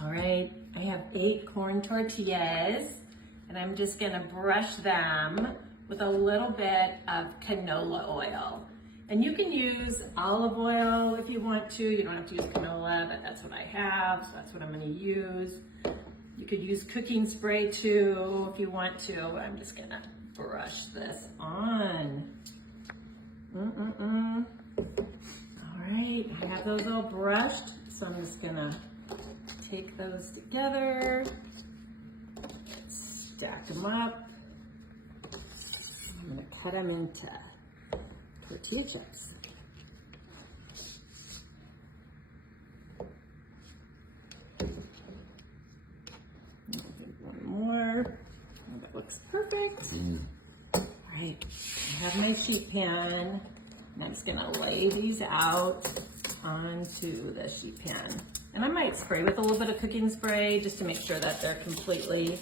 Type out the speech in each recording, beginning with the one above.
All right, I have 8 corn tortillas, and I'm just gonna brush them with a little bit of canola oil. And you can use olive oil if you want to. You don't have to use canola, but that's what I have, so that's what I'm gonna use. You could use cooking spray too if you want to. I'm just gonna brush this on. All right, I have those all brushed, so I'm just gonna take those together, stack them up. I'm gonna cut them into tortilla chips. One more. Oh, that looks perfect. All right, I have my sheet pan, and I'm just gonna lay these out onto the sheet pan. And I might spray with a little bit of cooking spray just to make sure that they're completely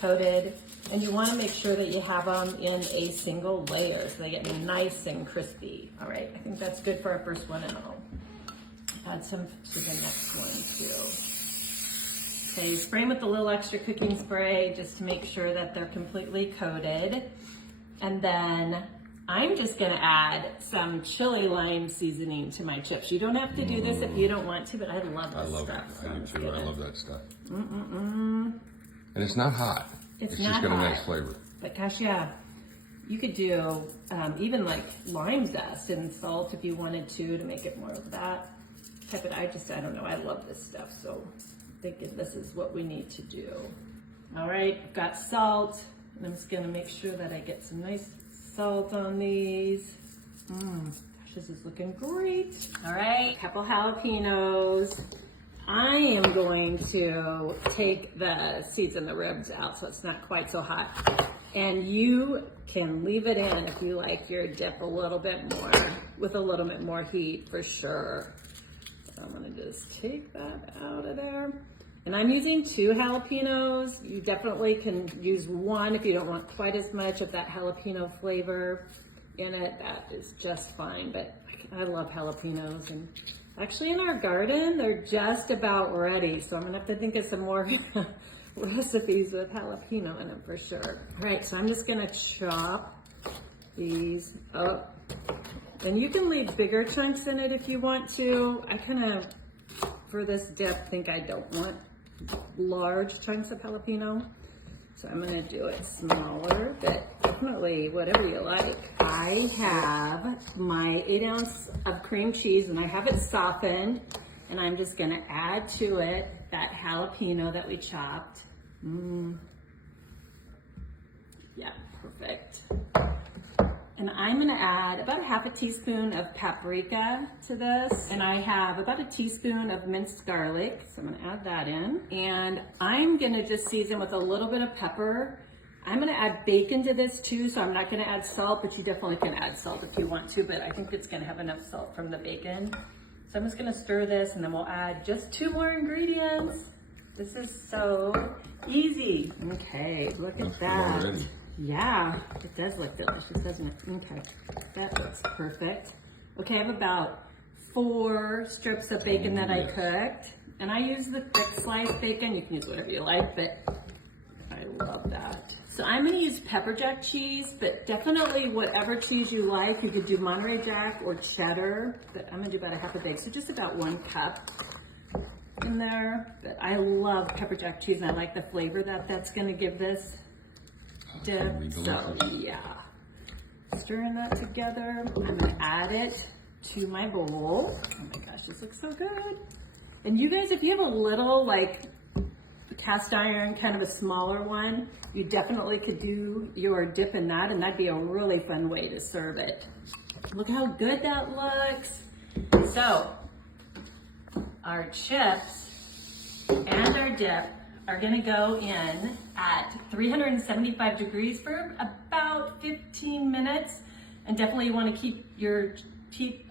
coated. And you wanna make sure that you have them in a single layer so they get nice and crispy. All right, I think that's good for our first one, and I'll add some to the next one too. Okay, spray them with a little extra cooking spray just to make sure that they're completely coated. And then I'm just gonna add some chili lime seasoning to my chips. You don't have to do this if you don't want to, but I love this stuff. I do too. I love that stuff. And it's not hot. It's just got a nice flavor. But gosh, yeah, you could do even like lime zest and salt if you wanted to make it more of that type of, I don't know, I love this stuff. So I think this is what we need to do. All right, I've got salt, and I'm just gonna make sure that I get some nice salt on these. Gosh, this is looking great. All right, a couple jalapenos. I am going to take the seeds and the ribs out so it's not quite so hot. And you can leave it in if you like your dip a little bit more, with a little bit more heat for sure. So I'm gonna just take that out of there. And I'm using 2 jalapenos. You definitely can use 1 if you don't want quite as much of that jalapeno flavor in it. That is just fine, but I love jalapenos. And actually in our garden, they're just about ready. So I'm gonna have to think of some more recipes with jalapeno in them for sure. All right, so I'm just gonna chop these up. And you can leave bigger chunks in it if you want to. I kind of, for this dip, think I don't want large chunks of jalapeno. So I'm gonna do it smaller, but definitely whatever you like. I have my 8 ounce of cream cheese, and I have it softened, and I'm just gonna add to it that jalapeno that we chopped. Yeah, perfect. And I'm gonna add about a half a teaspoon of paprika to this. And I have about a teaspoon of minced garlic, so I'm gonna add that in. And I'm gonna just season with a little bit of pepper. I'm gonna add bacon to this too, so I'm not gonna add salt, but you definitely can add salt if you want to, but I think it's gonna have enough salt from the bacon. So I'm just gonna stir this, and then we'll add just 2 more ingredients. This is so easy. Okay, look at that. Yeah, it does look delicious, doesn't it? Okay, that looks perfect. Okay, I have about 4 strips of bacon that I cooked, and I use the thick sliced bacon. You can use whatever you like, but I love that. So I'm gonna use pepper jack cheese, but definitely whatever cheese you like. You could do Monterey Jack or cheddar, but I'm gonna do about a half a bag, so just about 1 cup in there. But I love pepper jack cheese, and I like the flavor that that's gonna give this dip. So yeah, stirring that together. I'm gonna add it to my bowl. Oh my gosh, this looks so good. And you guys, if you have a little like cast iron, kind of a smaller one, you definitely could do your dip in that, and that'd be a really fun way to serve it. Look how good that looks. So our chips and our dip are gonna go in at 375 degrees for about 15 minutes. And definitely you wanna keep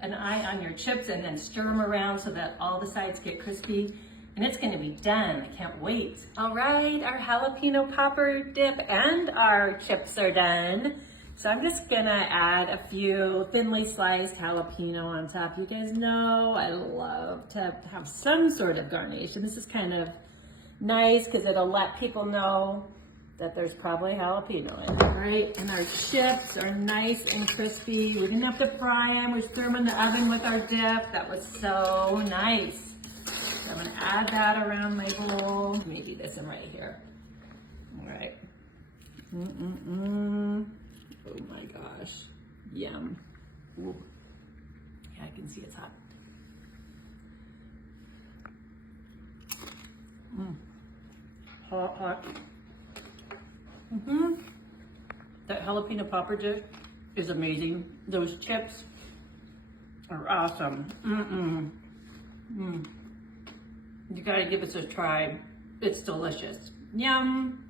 an eye on your chips, and then stir them around so that all the sides get crispy. And it's gonna be done, I can't wait. All right, our jalapeno popper dip and our chips are done. So I'm just gonna add a few thinly sliced jalapeno on top. You guys know I love to have some sort of garnish, and this is kind of nice because it'll let people know that there's probably jalapeno in it, right? And our chips are nice and crispy. We didn't have to fry them. We just threw them in the oven with our dip. That was so nice. So I'm gonna add that around my bowl. Maybe this one right here. All right. Oh my gosh. Yum. Ooh. Yeah, I can see it's hot. Hot, hot. That jalapeno popper dip is amazing. Those chips are awesome. You gotta give this a try. It's delicious. Yum.